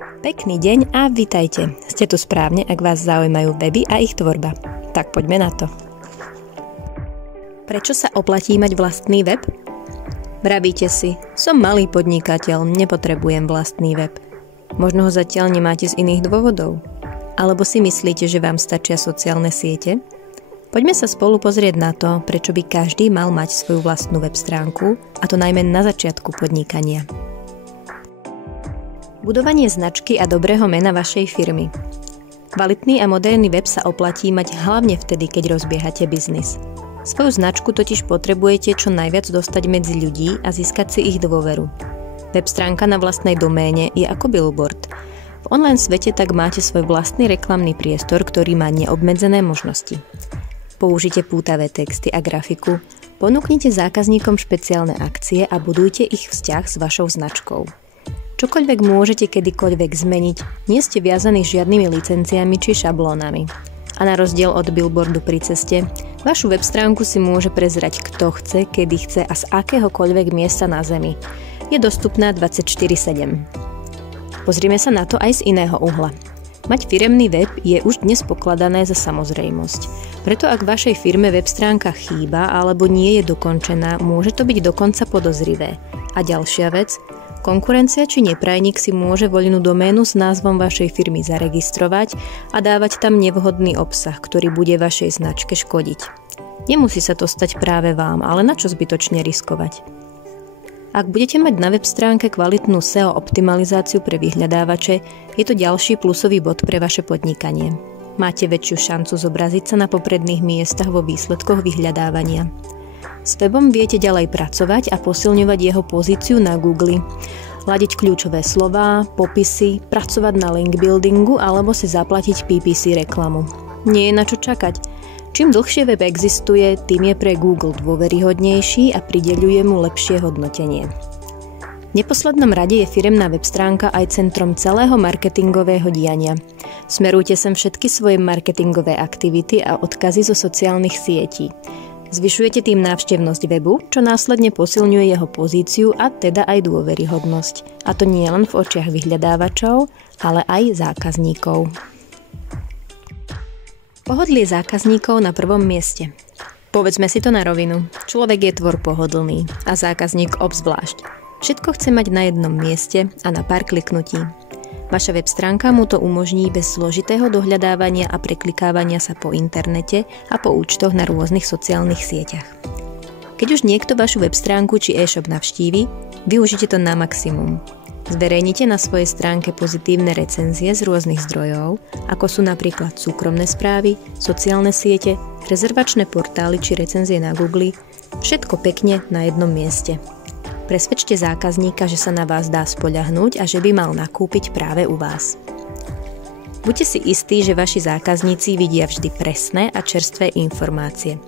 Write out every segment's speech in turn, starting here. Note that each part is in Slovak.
Pekný deň a vitajte. Ste tu správne, ak vás zaujímajú weby a ich tvorba. Tak poďme na to. Prečo sa oplatí mať vlastný web? Vravíte si, som malý podnikateľ, nepotrebujem vlastný web. Možno ho zatiaľ nemáte z iných dôvodov. Alebo si myslíte, že vám stačia sociálne siete? Poďme sa spolu pozrieť na to, prečo by každý mal mať svoju vlastnú web stránku, a to najmä na začiatku podnikania. Budovanie značky a dobrého mena vašej firmy. Kvalitný a moderný web sa oplatí mať hlavne vtedy, keď rozbiehate biznis. Svoju značku totiž potrebujete čo najviac dostať medzi ľudí a získať si ich dôveru. Web stránka na vlastnej doméne je ako billboard. V online svete tak máte svoj vlastný reklamný priestor, ktorý má neobmedzené možnosti. Použite pútavé texty a grafiku, ponúknite zákazníkom špeciálne akcie a budujte ich vzťah s vašou značkou. Čokoľvek môžete kedykoľvek zmeniť, nie ste viazaní žiadnymi licenciami či šablónami. A na rozdiel od billboardu pri ceste, vašu web stránku si môže prezrať kto chce, kedy chce a z akéhokoľvek miesta na zemi. Je dostupná 24/7. Pozrime sa na to aj z iného uhla. Mať firemný web je už dnes pokladané za samozrejmosť. Preto ak vašej firme web stránka chýba alebo nie je dokončená, môže to byť dokonca podozrivé. A ďalšia vec, konkurencia či neprajník si môže voľnú doménu s názvom vašej firmy zaregistrovať a dávať tam nevhodný obsah, ktorý bude vašej značke škodiť. Nemusí sa to stať práve vám, ale na čo zbytočne riskovať? Ak budete mať na web stránke kvalitnú SEO optimalizáciu pre vyhľadávače, je to ďalší plusový bod pre vaše podnikanie. Máte väčšiu šancu zobraziť sa na popredných miestach vo výsledkoch vyhľadávania. S webom viete ďalej pracovať a posilňovať jeho pozíciu na Google, ladiť kľúčové slová, popisy, pracovať na link buildingu alebo si zaplatiť PPC reklamu. Nie je na čo čakať. Čím dlhšie web existuje, tým je pre Google dôveryhodnejší a prideľuje mu lepšie hodnotenie. V neposlednom rade je firemná web stránka aj centrom celého marketingového diania. Smerujte sem všetky svoje marketingové aktivity a odkazy zo sociálnych sietí. Zvyšujete tým návštevnosť webu, čo následne posilňuje jeho pozíciu a teda aj dôveryhodnosť. A to nie len v očiach vyhľadávačov, ale aj zákazníkov. Pohodlie zákazníkov na prvom mieste. Povedzme si to na rovinu. Človek je tvor pohodlný a zákazník obzvlášť. Všetko chce mať na jednom mieste a na pár kliknutí. Vaša web stránka mu to umožní bez zložitého dohľadávania a preklikávania sa po internete a po účtoch na rôznych sociálnych sieťach. Keď už niekto vašu web stránku či e-shop navštívi, využite to na maximum. Zverejnite na svojej stránke pozitívne recenzie z rôznych zdrojov, ako sú napríklad súkromné správy, sociálne siete, rezervačné portály či recenzie na Google, všetko pekne na jednom mieste. Presvedčte zákazníka, že sa na vás dá spoľahnúť a že by mal nakúpiť práve u vás. Buďte si istí, že vaši zákazníci vidia vždy presné a čerstvé informácie.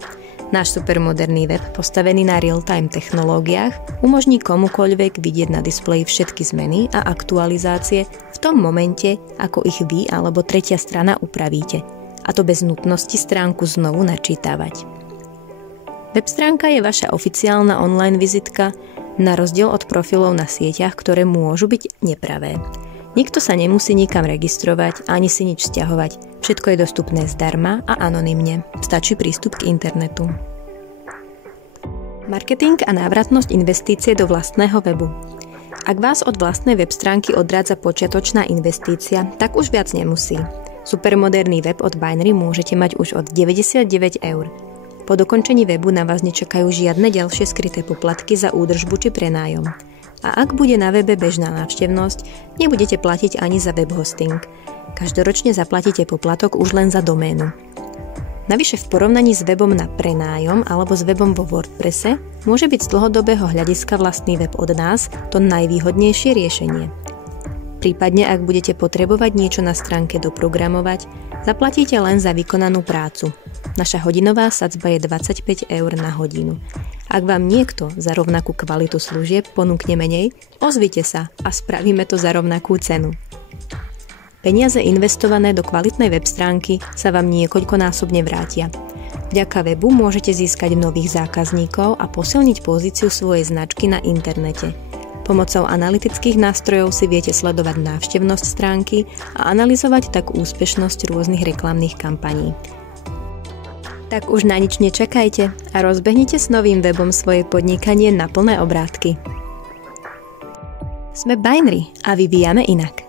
Náš supermoderný web, postavený na real-time technológiách, umožní komukoľvek vidieť na displeji všetky zmeny a aktualizácie v tom momente, ako ich vy alebo tretia strana upravíte. A to bez nutnosti stránku znovu načítavať. Web stránka je vaša oficiálna online vizitka, na rozdiel od profilov na sieťach, ktoré môžu byť nepravé. Nikto sa nemusí nikam registrovať, ani si nič sťahovať. Všetko je dostupné zdarma a anonymne. Stačí prístup k internetu. Marketing a návratnosť investície do vlastného webu. Ak vás od vlastnej web stránky odrádza počiatočná investícia, tak už viac nemusí. Supermoderný web od Binary môžete mať už od 99 €. Po dokončení webu na vás nečakajú žiadne ďalšie skryté poplatky za údržbu či prenájom. A ak bude na webe bežná návštevnosť, nebudete platiť ani za web hosting. Každoročne zaplatíte poplatok už len za doménu. Navyše v porovnaní s webom na prenájom alebo s webom vo WordPresse môže byť z dlhodobého hľadiska vlastný web od nás to najvýhodnejšie riešenie. Prípadne, ak budete potrebovať niečo na stránke doprogramovať, zaplatíte len za vykonanú prácu. Naša hodinová sadzba je 25 € na hodinu. Ak vám niekto za rovnakú kvalitu služieb ponúkne menej, ozvite sa a spravíme to za rovnakú cenu. Peniaze investované do kvalitnej web stránky sa vám niekoľkonásobne vrátia. Vďaka webu môžete získať nových zákazníkov a posilniť pozíciu svojej značky na internete. Pomocou analytických nástrojov si viete sledovať návštevnosť stránky a analyzovať tak úspešnosť rôznych reklamných kampaní. Tak už na nič nečakajte a rozbehnite s novým webom svoje podnikanie na plné obrátky. Sme Binary a vyvíjame inak.